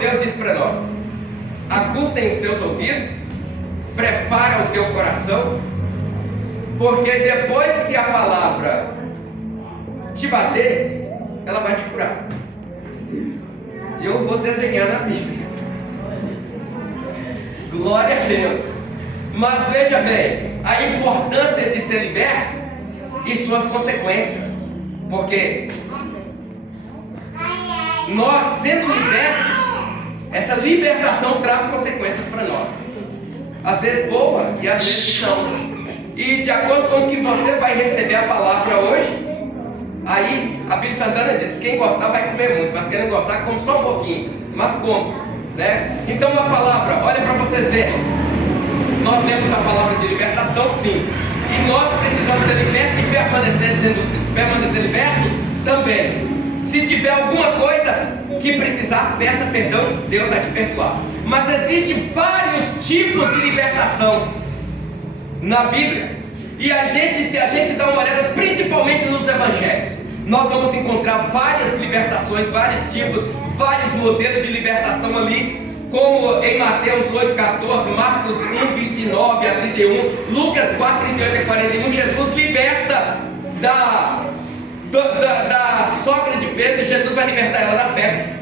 Deus diz para nós: aguçem os seus ouvidos, prepara o teu coração, porque depois que a palavra te bater, ela vai te curar. E eu vou desenhar na Bíblia. Glória a Deus. Mas veja bem, a importância de ser liberto e suas consequências. Porque nós sendo libertos, essa libertação traz consequências para nós. Às vezes boa e às vezes não. E de acordo com o que você vai receber a palavra hoje, aí a Bíblia Santana diz: quem gostar vai comer muito, mas quem não gostar come só um pouquinho, mas come, né? Então a palavra, olha para vocês verem, nós temos a palavra de libertação, sim, e nós precisamos ser libertos e permanecer libertos também. Se tiver alguma coisa que precisar, peça perdão, Deus vai te perdoar. Mas existem vários tipos de libertação na Bíblia. E se a gente dá uma olhada, principalmente nos evangelhos, nós vamos encontrar várias libertações, vários tipos, vários modelos de libertação ali, como em Mateus 8,14, Marcos 1, 29 a 31, Lucas 4, 38 a 41, Jesus liberta da sogra de Pedro. Jesus vai libertar ela da febre.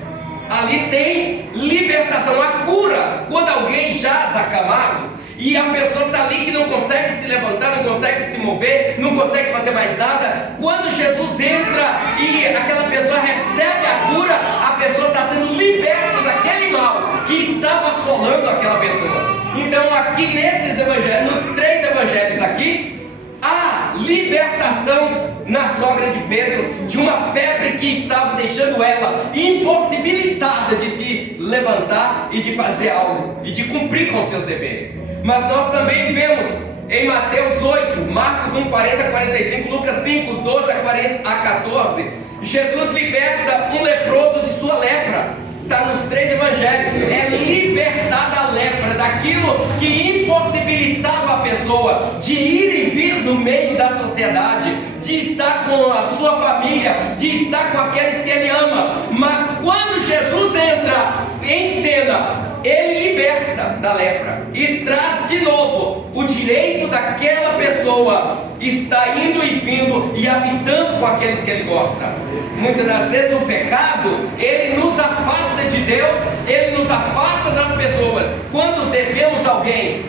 Ali tem libertação, a cura, quando alguém jaz acamado e a pessoa está ali que não consegue se levantar, não consegue se mover, não consegue fazer mais nada. Quando Jesus entra e aquela pessoa recebe a cura, a pessoa está sendo liberta daquele mal que estava assolando aquela pessoa. Então aqui nesses evangelhos, nos 3 evangelhos aqui, a libertação na sogra de Pedro de uma febre que estava deixando ela impossibilitada de se levantar e de fazer algo e de cumprir com seus deveres. Mas nós também vemos em Mateus 8, Marcos 1, 40 a 45, Lucas 5, 12 a 14, Jesus liberta um leproso de sua lepra. Está nos 3 evangelhos. É libertar da lepra, daquilo que impossibilitava a pessoa de ir e vir no meio da sociedade, de estar com a sua família, de estar com aqueles que ele ama. Mas quando Jesus entra em cena, ele liberta da lepra e traz de novo o direito daquela pessoa estar indo e vindo e habitando com aqueles que ele gosta. Muitas das vezes o pecado, ele nos afasta de Deus, ele nos afasta das pessoas. Quando devemos alguém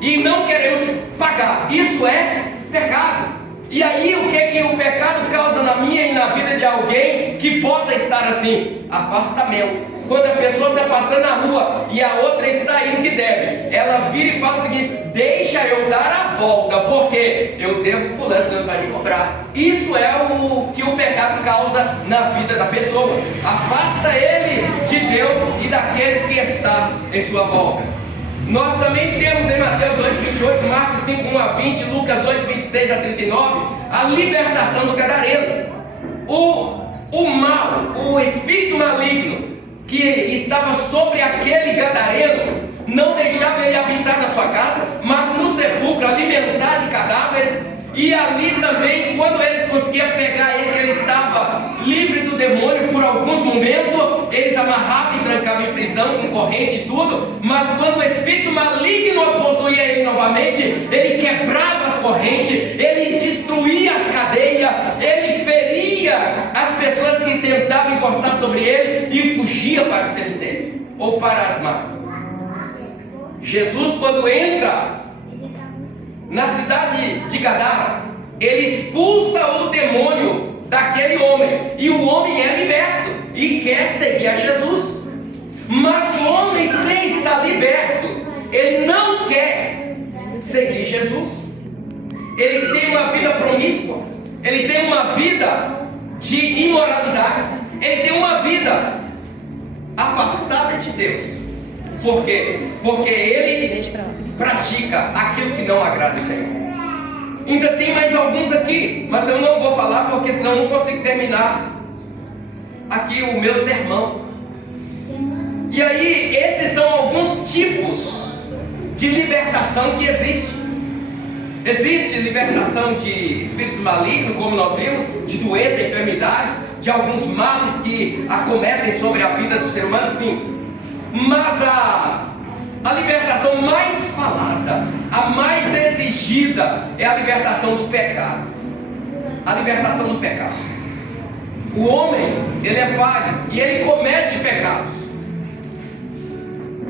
e não queremos pagar, isso é pecado. E aí o que o pecado causa na minha e na vida de alguém que possa estar assim? Afastamento. Quando a pessoa está passando na rua e a outra está indo que deve, ela vira e fala o seguinte: deixa eu dar a volta, porque eu devo fulano, você não vai me cobrar. Isso é o que o pecado causa na vida da pessoa. Afasta ele de Deus e daqueles que estão em sua volta. Nós também temos em Mateus 8, 28, Marcos 5, 1 a 20, Lucas 8, 26 a 39, a libertação do gadareno. O mal, o espírito maligno que estava sobre aquele gadareno não deixava ele habitar na sua casa, mas no sepulcro, alimentar de cadáveres. E ali também, quando eles conseguiam pegar ele, que ele estava livre do demônio por alguns momentos, eles amarravam e trancavam em prisão com corrente e tudo. Mas quando o espírito maligno possuía ele novamente, ele quebrava as correntes, ele destruía as cadeias, ele feria as pessoas que tentavam encostar sobre ele e fugia para o cemitério ou para as matas. Jesus, quando entra na cidade de Gadara, ele expulsa o demônio daquele homem, e o homem é liberto e quer seguir a Jesus. Mas o homem, sem estar liberto, ele não quer seguir Jesus. Ele tem uma vida promíscua, ele tem uma vida de imoralidades, ele tem uma vida afastada de Deus. Por quê? Porque ele pratica aquilo que não agrada o Senhor. Ainda tem mais alguns aqui, mas eu não vou falar porque senão eu não consigo terminar aqui o meu sermão. E aí, esses são alguns tipos de libertação que existem. Existe libertação de espírito maligno, como nós vimos, de doenças, enfermidades, de alguns males que acometem sobre a vida do ser humano, sim. Mas a libertação mais falada, a mais exigida, é a libertação do pecado. A libertação do pecado. O homem, ele é falho e ele comete pecados.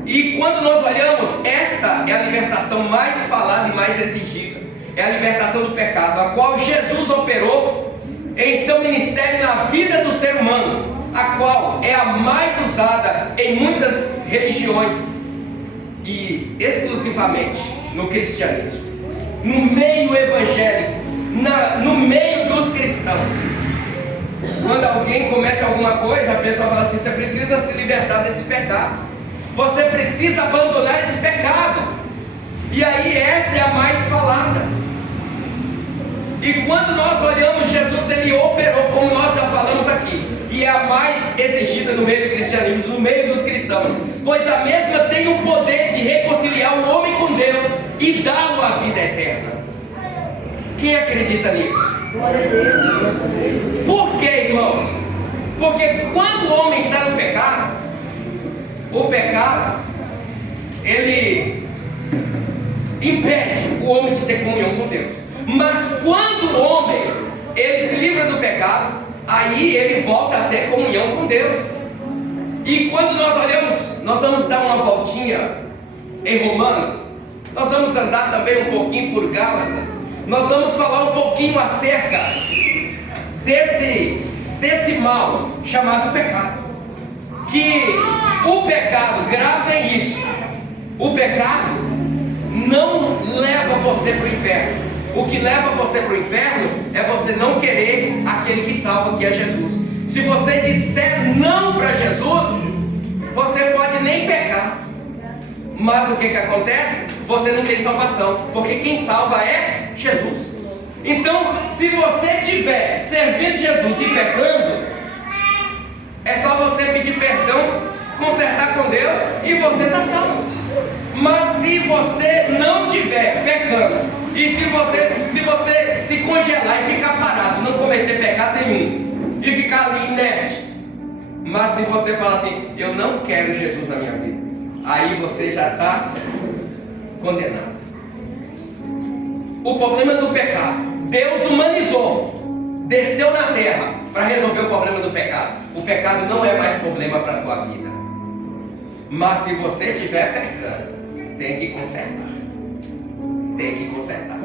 E quando nós olhamos, esta é a libertação mais falada e mais exigida. É a libertação do pecado, a qual Jesus operou em seu ministério na vida do ser humano, a qual é a mais usada em muitas religiões e exclusivamente no cristianismo, no meio evangélico, no meio dos cristãos. Quando alguém comete alguma coisa, a pessoa fala assim: você precisa se libertar desse pecado, você precisa abandonar esse pecado. E aí essa é a mais falada. E quando nós olhamos, Jesus, ele operou, como nós já falamos aqui, e é a mais exigida no meio do cristianismo, no meio dos cristãos, pois a mesma tem o poder de reconciliar o homem com Deus e dá-lo a vida eterna. Quem acredita nisso? Por quê, irmãos? Porque quando o homem está no pecado, o pecado, ele impede o homem de ter comunhão com Deus. Mas quando o homem, ele se livra do pecado, aí ele volta a ter comunhão com Deus. E quando nós olhamos, nós vamos dar uma voltinha em Romanos, nós vamos andar também um pouquinho por Gálatas, nós vamos falar um pouquinho acerca desse mal chamado pecado. Que o pecado, gravem isso, o pecado não leva você para o inferno. O que leva você para o inferno é você não querer aquele que salva, que é Jesus. Se você disser não para Jesus, você pode nem pecar, mas o que acontece? Você não tem salvação, porque quem salva é Jesus. Então, se você estiver servindo Jesus e pecando, é só você pedir perdão, consertar com Deus e você está salvo. Mas se você não estiver pecando, e se você se congelar e ficar parado, não cometer pecado nenhum, e ficar ali inerte, mas se você falar assim: eu não quero Jesus na minha vida, aí você já está condenado. O problema do pecado, Deus humanizou, desceu na terra para resolver o problema do pecado. O pecado não é mais problema para a tua vida. Mas se você estiver pecando, tem que consertar. Tem que consertar.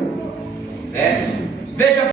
Veja